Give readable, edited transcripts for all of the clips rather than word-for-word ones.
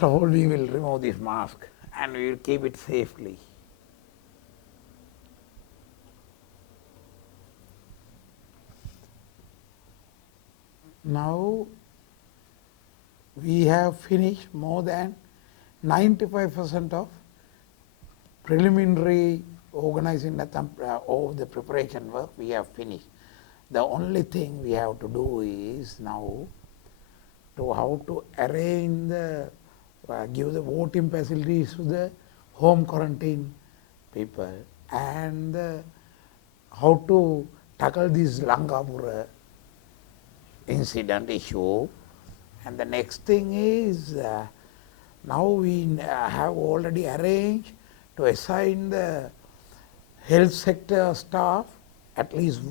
First of all, we will remove this mask and we will keep it safely. Now we have finished more than 95% of preliminary organizing of the preparation work we have finished. The only thing we have to do is now to how to arrange the give the voting facilities to the home quarantine people and how to tackle this Lanka incident issue. And the next thing is now we have already arranged to assign the health sector staff, at least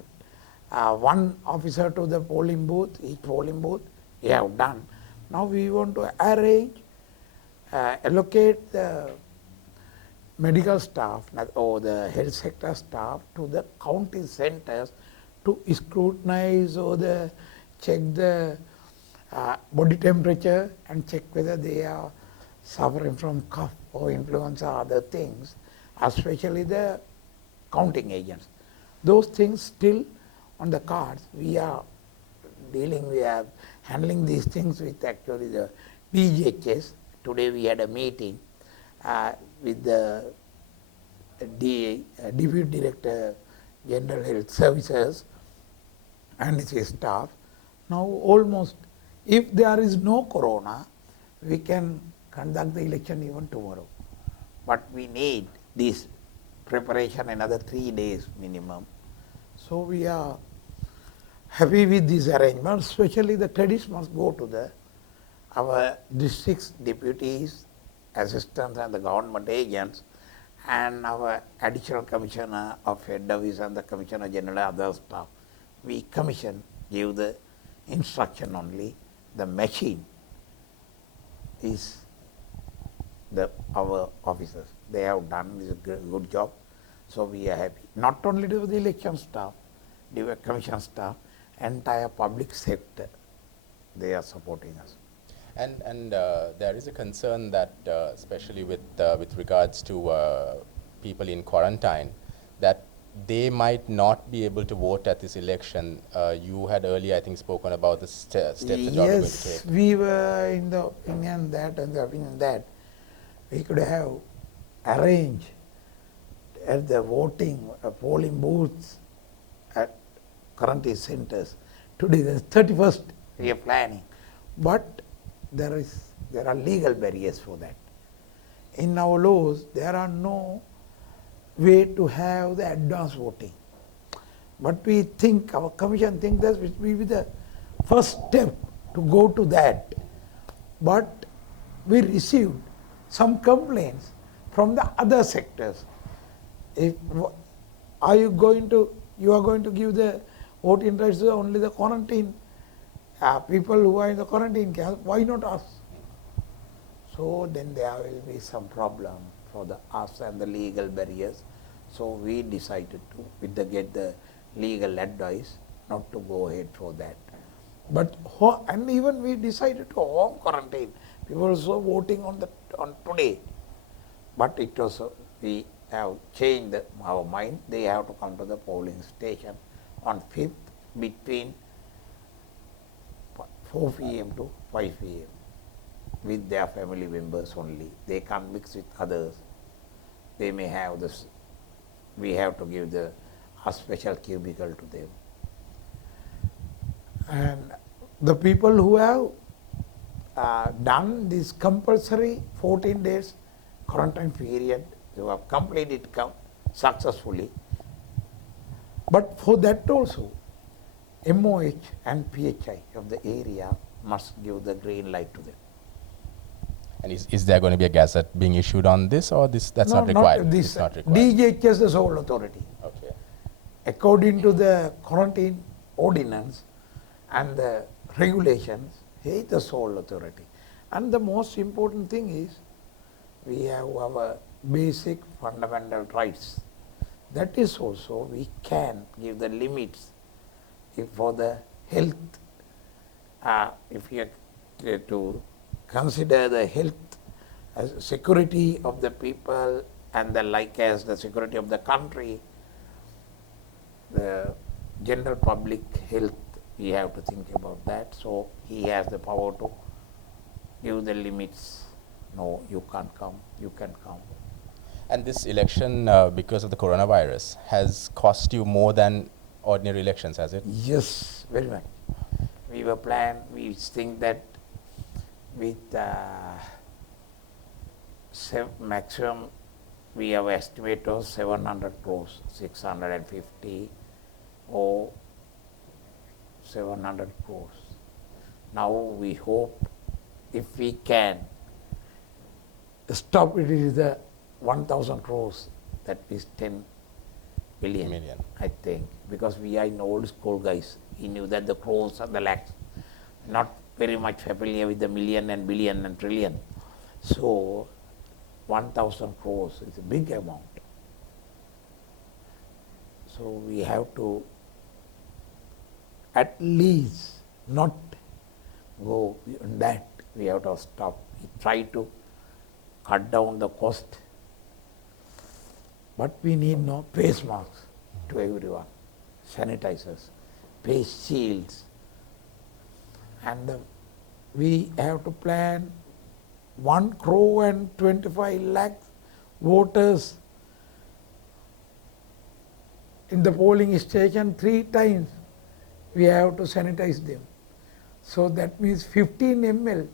one officer to the polling booth, each polling booth we have done. Now we want to arrange, allocate the medical staff or the health sector staff to the county centers to scrutinize or check the body temperature and check whether they are suffering from cough or influenza or other things, especially the counting agents. Those things still on the cards. We are handling these things with actually the DHS. Today we had a meeting with the Deputy Director General Health Services and his staff. Now almost, if there is no corona, we can conduct the election even tomorrow. But we need this preparation another 3 days minimum. So we are happy with this arrangement, especially the credits must go to our districts, deputies, assistants and the government agents and our additional commissioner of head office and the commissioner general other staff. We commission, give the instruction only. The machine is our officers. They have done this good job. So we are happy. Not only to the election staff, the commission staff, entire public sector, they are supporting us. And there is a concern that, especially with regards to people in quarantine, that they might not be able to vote at this election. You had earlier, I think, spoken about the steps that you are going to take. Yes, we were in the opinion that we could have arranged at the voting polling booths at quarantine centers. Today, the 31st, we are planning, but there are legal barriers for that. In our laws, there are no way to have the advance voting. But we think, our commission thinks that it will be the first step to go to that. But we received some complaints from the other sectors. You are going to give the voting rights to only the quarantine people who are in the quarantine camp, why not us? So then there will be some problem for us and the legal barriers. So we decided to get the legal advice not to go ahead for that. But and even we decided to home quarantine. People also voting on today. But it was we have changed our mind. They have to come to the polling station on 5th between 4 p.m. to 5 p.m. with their family members only. They can't mix with others. They may have this. We have to give a special cubicle to them. And the people who have done this compulsory 14 days quarantine period, who have completed it successfully. But for that also, MOH and PHI of the area must give the green light to them. And is there going to be a gazette being issued on this, or that's not required? Not this. It's not required. DHS is the sole authority. Okay. According to the quarantine ordinance and the regulations, he is the sole authority. And the most important thing is, we have our basic fundamental rights. That is also, we can give the limits for the health, if you have to consider the health as security of the people and the like as the security of the country, the general public health, we have to think about that. So he has the power to give the limits. No, you can't come, you can come. And this election, because of the coronavirus, has cost you more than ordinary elections, has it? Yes, very much. We were planned, we think that with maximum we have estimate of 700 crores, 650 or 700 crores. Now we hope if we can stop it is the 1000 crores, that is 10 billion, I think, because we are in old school guys. He knew that the crores and the lakhs, not very much familiar with the million and billion and trillion. So 1000 crores is a big amount. So we have to at least not go beyond that. We have to stop. We try to cut down the cost, but we need no face masks to everyone, sanitizers, face shields, and we have to plan 1 crore and 25 lakhs voters in the polling station 3 times. We have to sanitize them. So that means 15 ml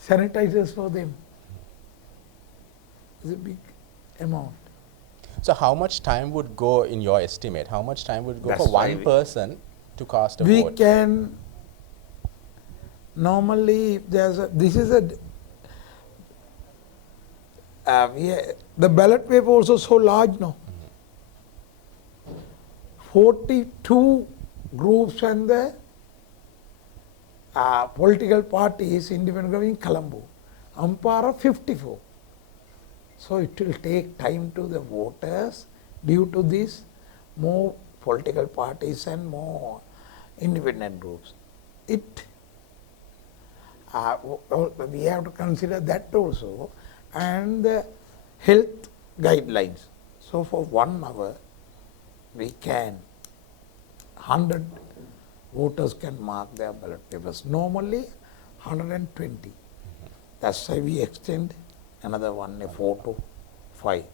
sanitizers for them. It's a big amount. So how much time would go, in your estimate, how much time would go That's for why one we- person to cast a We vote? can normally, there's a, this is a, the ballot paper also so large now. 42 groups and the political parties, independent in Colombo. Ampara 54. So it will take time to the voters due to this, more political parties and more independent groups. It we have to consider that also, and the health guidelines. So for 1 hour we can 100 voters can mark their ballot papers. Normally 120. That's why we extend another 4 to 5.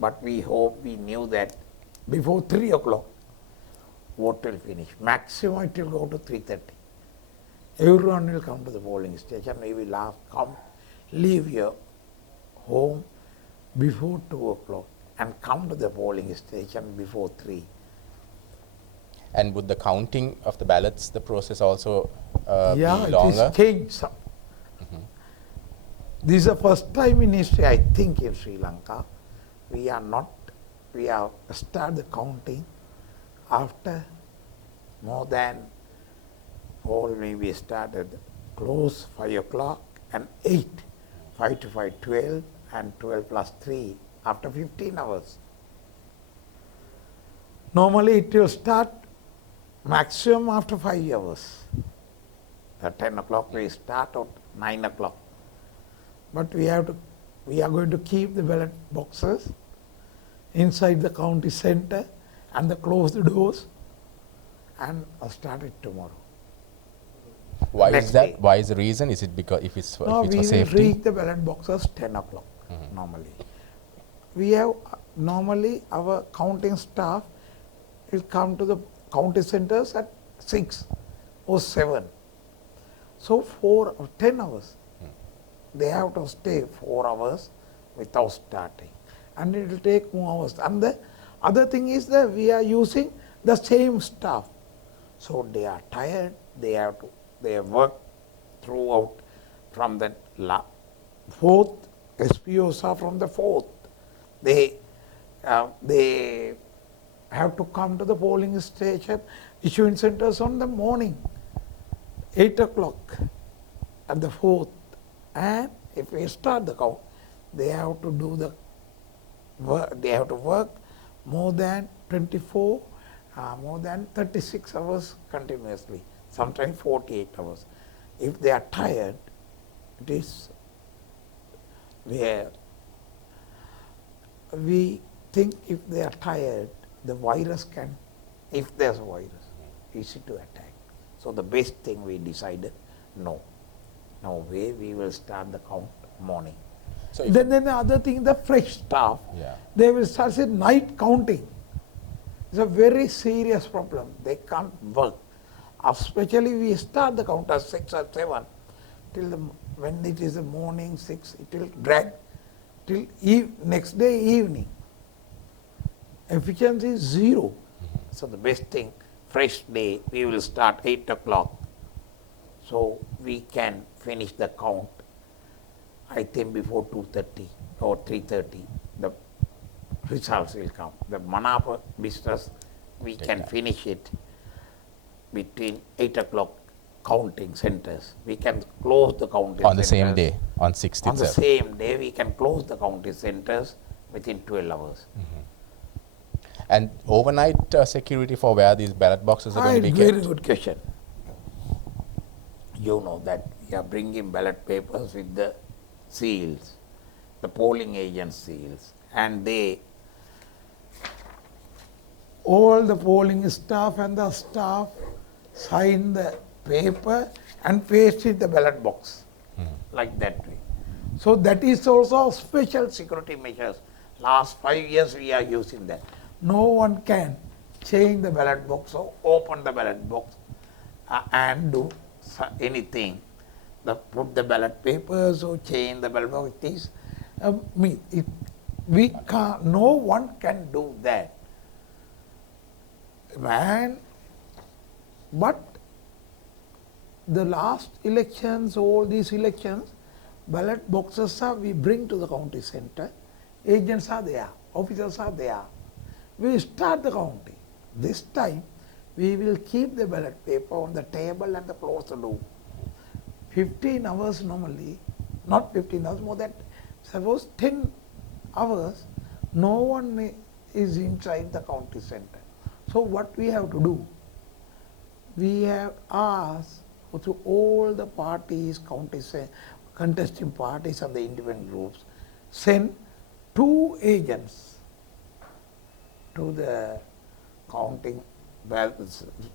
But we hope, we knew that before 3 o'clock vote will finish. Maximum it will go to 3:30. Everyone will come to the polling station. We will leave your home before 2 o'clock and come to the polling station before 3. And would the counting of the ballots, the process also be Yeah, longer? it is changed some. This is the first time in history, I think, in Sri Lanka. We are start the counting after more than, or maybe started close 5 o'clock and 8, 5 to 5, 12 and 12 plus 3 after 15 hours. Normally it will start maximum after 5 hours. At 10 o'clock we start at 9 o'clock. But we are going to keep the ballot boxes inside the county center and close the doors and start it tomorrow. Why Next is that? day. Why is the reason? Is it because if it's for, No, if it's we for will safety? reach the ballot boxes 10 o'clock normally. We have normally our counting staff will come to the county centers at 6 or 7. So 10 hours. They have to stay 4 hours without starting, and it will take more hours. And the other thing is that we are using the same staff, so they are tired. They have worked throughout from the 4th. SPOs are from the 4th. They have to come to the polling station, issuing centers on the morning, 8 o'clock at the 4th. And if we start the count, they have to do the work, they have to work more than 24, more than 36 hours continuously, sometimes 48 hours. If they are tired, it is where we think if they are tired, the virus can, if there's a virus, easy to attack. So the best thing we decided, no way, we will start the count morning. So Then the other thing, the fresh staff, they will start at night counting. It's a very serious problem. They can't work. Especially we start the count at 6 or 7 till when it is the morning 6, it will drag till next day evening. Efficiency is 0. So the best thing, fresh day, we will start 8 o'clock. So we can finish the count, I think before 2:30 or 3:30, the results will come. The Manapa business, we can finish it between 8 o'clock counting centers. We can close the counting on the centers. same day, on 6th On the itself. same day, we can close the counting centers within 12 hours. And overnight security for where these ballot boxes are going to be kept? Very good question. You know that we are bringing ballot papers with the seals, the polling agent seals, and all the polling staff and the staff sign the paper and paste it in the ballot box, like that way. So that is also special security measures. Last 5 years we are using that. No one can change the ballot box or open the ballot box and do anything. Put the ballot papers or change the ballot box. It is, we can't, no one can do that. But the last elections, all these elections, ballot boxes we bring to the county center, agents are there, officers are there. We start the counting. This time, we will keep the ballot paper on the table and close the door. 15 hours normally, not 15 hours, more than, suppose 10 hours, no one is inside the county center. So what we have to do, we have asked to all the parties, contesting parties and the independent groups, send 2 agents to the counting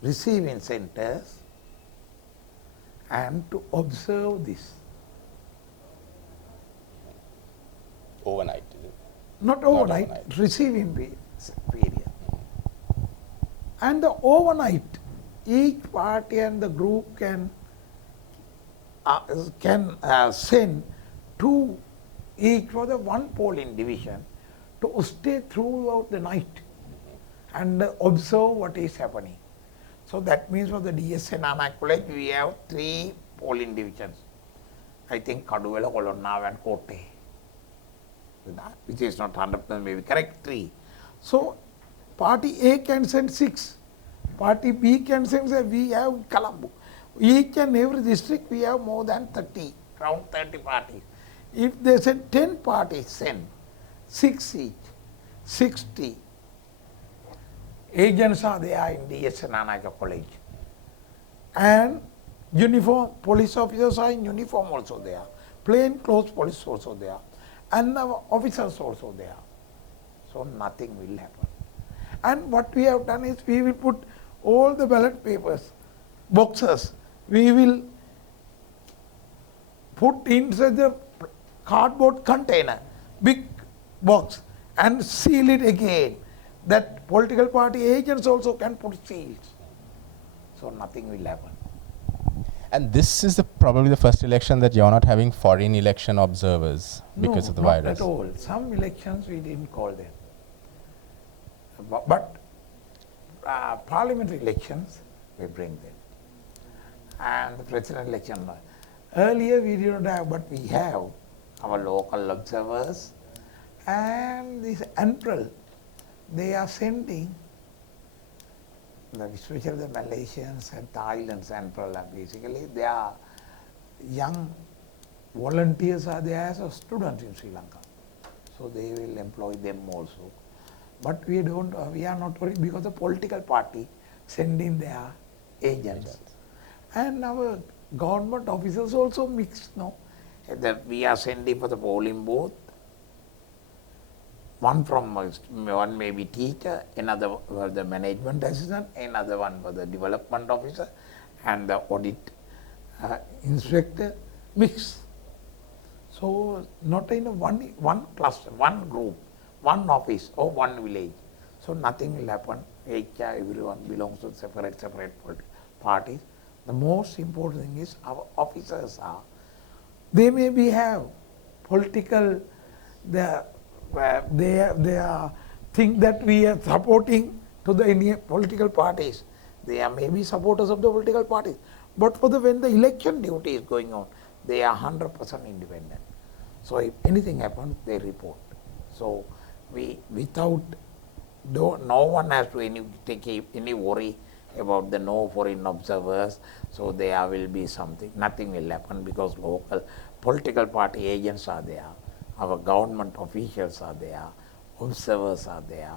receiving centers and to observe this. Overnight, is it? Not overnight, receiving period. And the overnight, each party and the group can send 2 each for the 1 polling division to stay throughout the night and observe what is happening. So that means for the DSN Nana College, we have 3 polling divisions. I think Kaduvela, Kolonna and Kotte, which is not 100% maybe correct, 3. So party A can send 6, party B can send, we have Colombo. Each and every district we have more than 30, around 30 parties. If they send 10 parties, send 6 each, 60 agents are there in DSN Anaka College. And uniform, police officers are in uniform also there, plain clothes police also there, and officers also there. So nothing will happen. And what we have done is we will put all the ballot papers, boxes, we will put inside the cardboard container, big box, and seal it again. That political party agents also can put seals. So nothing will happen. And this is probably the first election that you're not having foreign election observers because of the virus. Not at all. Some elections we didn't call them. But parliamentary elections, we bring them. And the president election, earlier we did not have, but we have our local observers. And this April, they are sending, especially the Malaysians and Thailands and basically they are young volunteers are there as a student in Sri Lanka. So they will employ them also. But we are not worried because the political party sending their agents. And our government officers also mixed, no? that we are sending for the polling booth. One may be teacher, another for the management assistant, another one for the development officer, and the audit inspector mix. So not in one cluster, one group, one office or one village. So nothing will happen. HR, everyone belongs to separate parties. The most important thing is our officers are. They maybe have political. They are think that we are supporting to the any political parties. They are maybe supporters of the political parties. But for when the election duty is going on, they are 100% independent. So if anything happens, they report. So no one has to take any worry about the no foreign observers. So there will be something. Nothing will happen because local political party agents are there. Our government officials are there. Observers are there.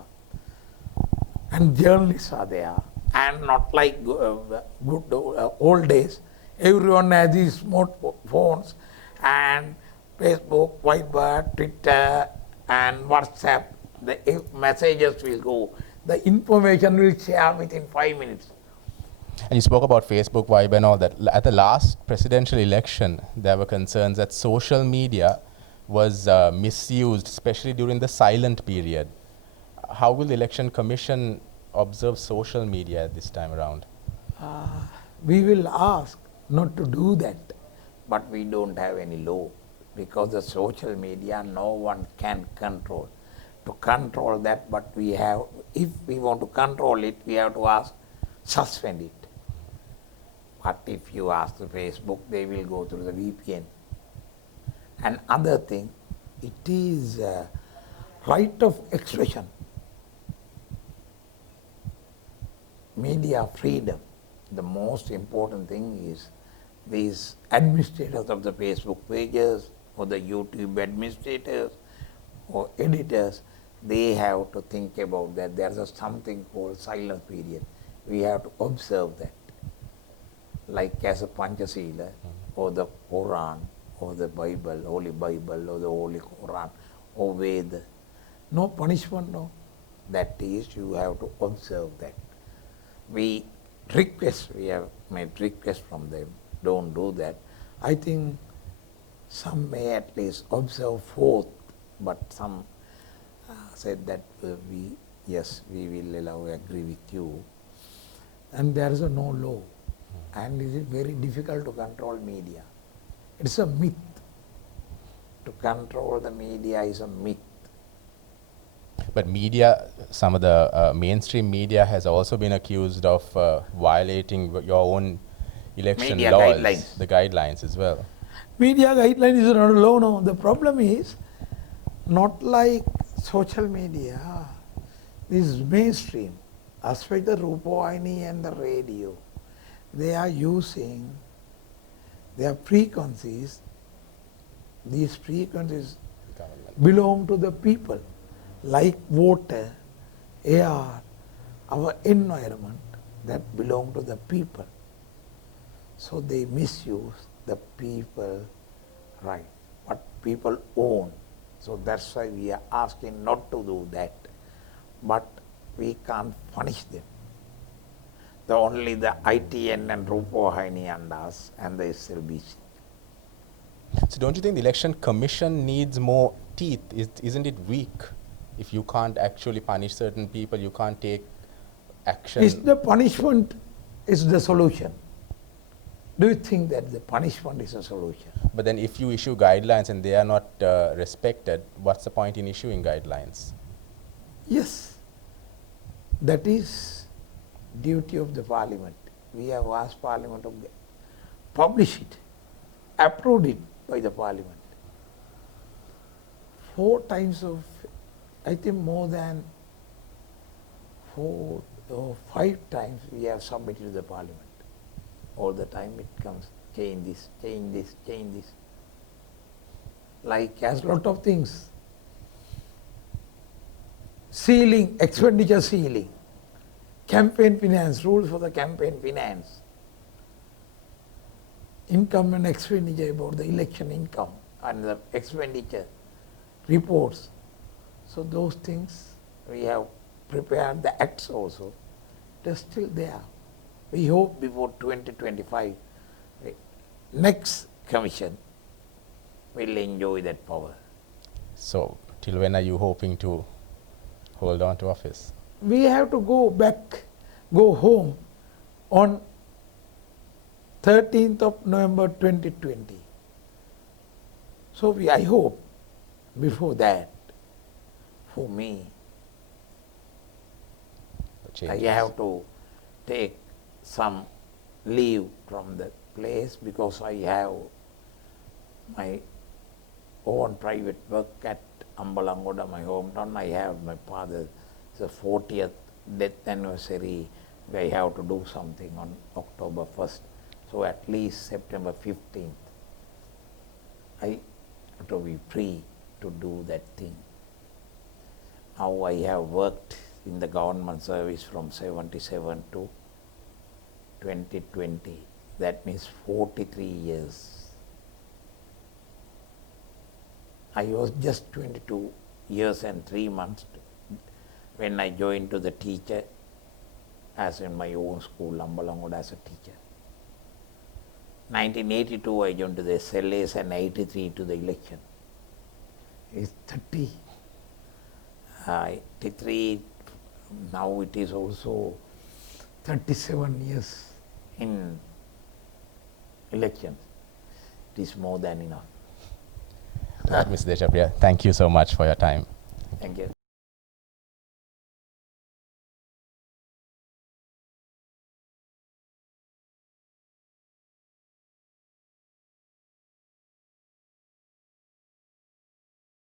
And journalists are there. And not like old days, everyone has these smartphones and Facebook, Viber, Twitter, and WhatsApp. The messages will go. The information will share within 5 minutes. And you spoke about Facebook, Viber, and all that. At the last presidential election, there were concerns that social media was misused, especially during the silent period. How will the Election Commission observe social media this time around? We will ask not to do that, but we don't have any law because the social media no one can control. To control that, but if we want to control it, we have to ask, suspend it. But if you ask the Facebook, they will go through the VPN. And other thing, it is right of expression. Media freedom. The most important thing is these administrators of the Facebook pages or the YouTube administrators or editors, they have to think about that. There is something called silent period. We have to observe that. Like as a Panchasila or the Quran or the Bible, Holy Bible or the Holy Quran or Veda. No punishment, no. That is, you have to observe that. We have made requests from them, don't do that. I think some may at least observe fourth, but some said that we will allow, agree with you. And there is no law. And it is very difficult to control media. It's a myth. To control the media is a myth. But media, some of the mainstream media has also been accused of violating your own election Media laws, guidelines. the guidelines as well. Media guidelines is not a law, no. The problem is not like social media. This is mainstream, especially the Rupavahini and the radio. They are using their frequencies. These frequencies belong to the people, like water, air, our environment, that belong to the people. So they misuse the people right, what people own. So that's why we are asking not to do that. But we can't punish them. Only the ITN and Rupavahini and us and the SLBC. So don't you think the Election Commission needs more teeth? Isn't it weak? If you can't actually punish certain people, you can't take action. Is the punishment is the solution? Do you think that the punishment is a solution? But then if you issue guidelines and they are not respected, what's the point in issuing guidelines? Yes. That is duty of the parliament. We have asked parliament to publish it, approved it by the parliament. 4 times of, I think more than 4 or 5 times we have submitted to the parliament. All the time it comes, change this, change this, change this. Like as lot of things. Ceiling, expenditure ceiling. Campaign finance, rules for the campaign finance. Income and expenditure about the election income. and the expenditure reports. So those things we have prepared, the acts also, they're still there. We hope before 2025, the next commission will enjoy that power. So, till when are you hoping to hold on to office? We have to go home on 13th of November 2020. So I hope before that, for me, I have to take some leave from the place because I have my own private work at Ambalangoda, my hometown. I have my father's 40th death anniversary. I have to do something on October 1st. So at least September 15th, I have to be free to do that thing. Now I have worked in the government service from 77 to 2020. That means 43 years. I was just 22 years and 3 months when I joined to the teacher as in my own school, Ambalangoda, as a teacher. 1982 I joined to the SLAs and 83 to the election. It's 30. 83, now it is also 37 years in elections. It is more than enough. Right, Mr. Deshapriya, thank you so much for your time. Thank you.